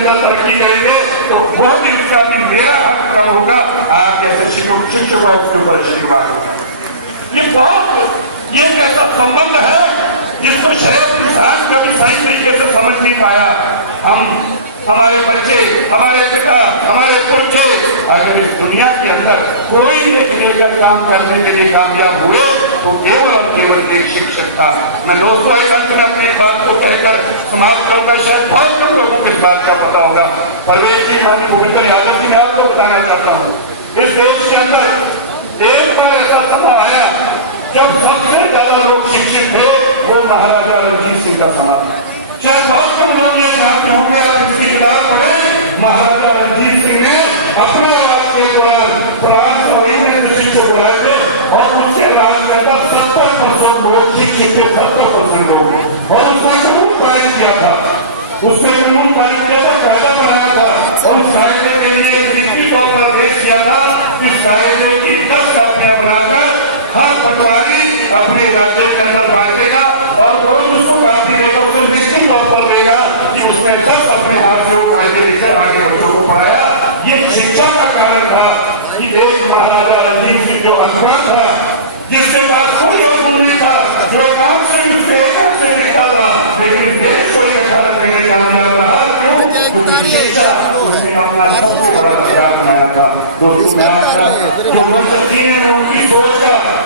अंदर तरक्की करेंगे तो वह भी उसका भी मेरा कम होगा, आप जैसे शिक्षकों के ऊपर आशीर्वाद। ये कैसा संबंध है जिसको शायद इंसान कभी सही तरीके से समझ नहीं पाया। हम, हमारे बच्चे, हमारे पिता, हमारे पुरखे अगर इस दुनिया के अंदर कोई एक लेकर काम करने के लिए कामयाब हुए तो केवल और केवल एक शिक्षक था। मैं दोस्तों एक अंत में अपनी बात को कहकर समाप्त करूंगा, शायद बहुत कम लोगों को इस बात का पता होगा। परवेश जी, माननीय भूपेंद्र यादव जी, मैं आपको बताना चाहता हूँ, इस देश के अंदर एक बार ऐसा समय आया जब सबसे ज्यादा लोग शिक्षित थे, वो महाराजा रणजीत सिंह का समय। चाहे बहुत कम लोग ये जानते होंगे, आप इसकी किताब पढ़े, महाराजा रणजीत सिंह ने अपना राज के दौरान फ्रांस और इंग्लैंड से शिक्षक बुलाए थे और उसके राज के अंदर 70% लोग शिक्षित थे, 70% लोग। और उसने कानून पारित किया था, कायदा बनाया था और उस कायदे के लिए लिखित तौर पर आदेश किया था। इस कायदे की 10 कापियां बनाकर हर पटवारी अपने राज्य के अंदर बांटेगा और रोज उसको कापी देगा, उसे लिखित तौर पर देगा कि उसने 10 अपने हाथ से वो कायदे लिखकर आगे बच्चों को पढ़ाया। ये शिक्षा का कारण था कि एक महाराजा रणजीत सिंह जो अनपढ़ था, जिसके पास कोई अनुभव नहीं था, जो गांव से उसके से निकला था, लेकिन देश को एक भारत देने कामयाब रहा।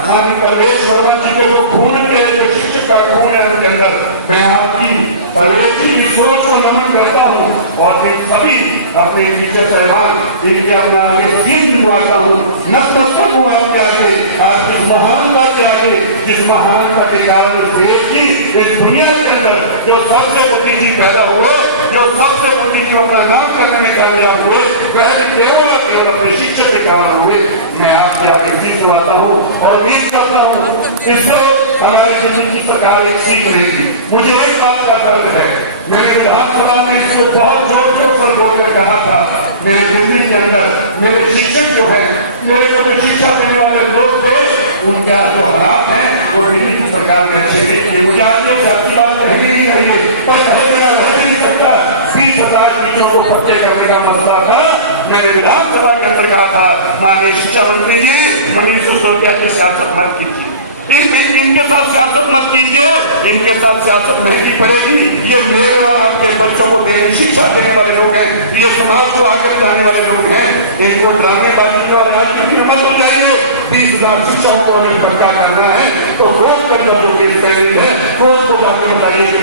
माननीय परवेश वर्मा जी के जो खून के जो शिक्षक का खून है उसके अंदर, मैं आपकी परवेश जी की सोच को नमन करता हूँ और इन सभी अपने टीचर साहबान इनके अपना जीत दिलवाता हूँ। नतमस्तक हूँ आपके आगे, आपकी महानता के आगे, जिस महानता के कारण इस देश की, इस दुनिया के अंदर जो सबसे बुद्धिजीवी पैदा हुए, जो सबसे बुद्धिजीवी अपना नाम करने में कामयाब हुए, वह भी केवल और केवल अपने शिक्षक के कारण हुए। मैं आपसे आगे सीख दिलवाता हूँ और उम्मीद करता हूँ इससे हमारी दिल्ली की सरकार एक सीख लेगी। मुझे एक बात का दर्द है, मैंने विधानसभा में इसको बहुत जोर जोर पर बोलकर कहा था, मेरे दिल्ली के अंदर मेरे शिक्षक जो है, मेरे जो शिक्षा देने वाले लोग थे, उनका जो हालात है वो दिल्ली की सरकार ने मुझे आपसे जाति बात कहने की चाहिए, पर कह देना रह नहीं सकता। 20,000 टीचरों को पक्के करने का मसला था, मैंने विधानसभा के अंदर कहा था, माननीय शिक्षा मंत्री जी, मनीष सिसोदिया की सियासत मत कीजिए, इनके साथ सियासत मत कीजिए, इनके साथ सियासत नहीं पड़ेगी। ये मेरे और आपके बच्चों को शिक्षा देने वाले लोग हैं, ये समाज को आगे बढ़ाने वाले लोग हैं। इनको ड्रामेबाजी में और राजनीति में मत हो जाइए। 20,000 शिक्षकों को हमें पक्का करना है तो कोर्ट पर जो केस पेंडिंग है, कोर्ट को जाके बताइए कि